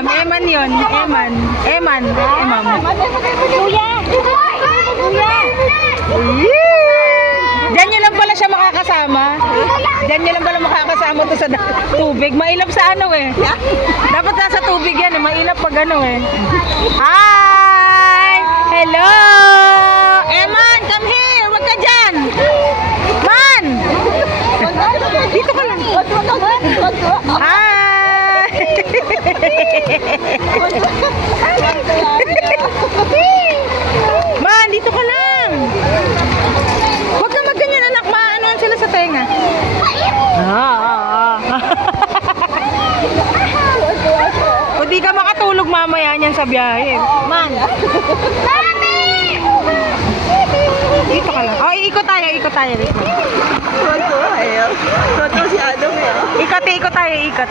Emam. Eman yun. Eman. Eman. Emam. Kuya! Kuya! Diyan nyo lang pala siya makakasama. Diyan nyo lang pala makakasama to sa tubig. Mailap sa ano eh. Dapat nasa tubig yan eh. Mailap pag ano eh. Hi! Hello! Eman, come here! Huwag ka dyan! Man! Dito ka lang. Hi! Man, dito ka lang. Huwag ka magganyan anak, maanoan sila sa tenga. Kung di ka makatulog mamaya niyan sa biyahe. Man. Dito ka lang. Oh, ikot tayo. Tuwa si Adam eh. Ikot tayo, ikot.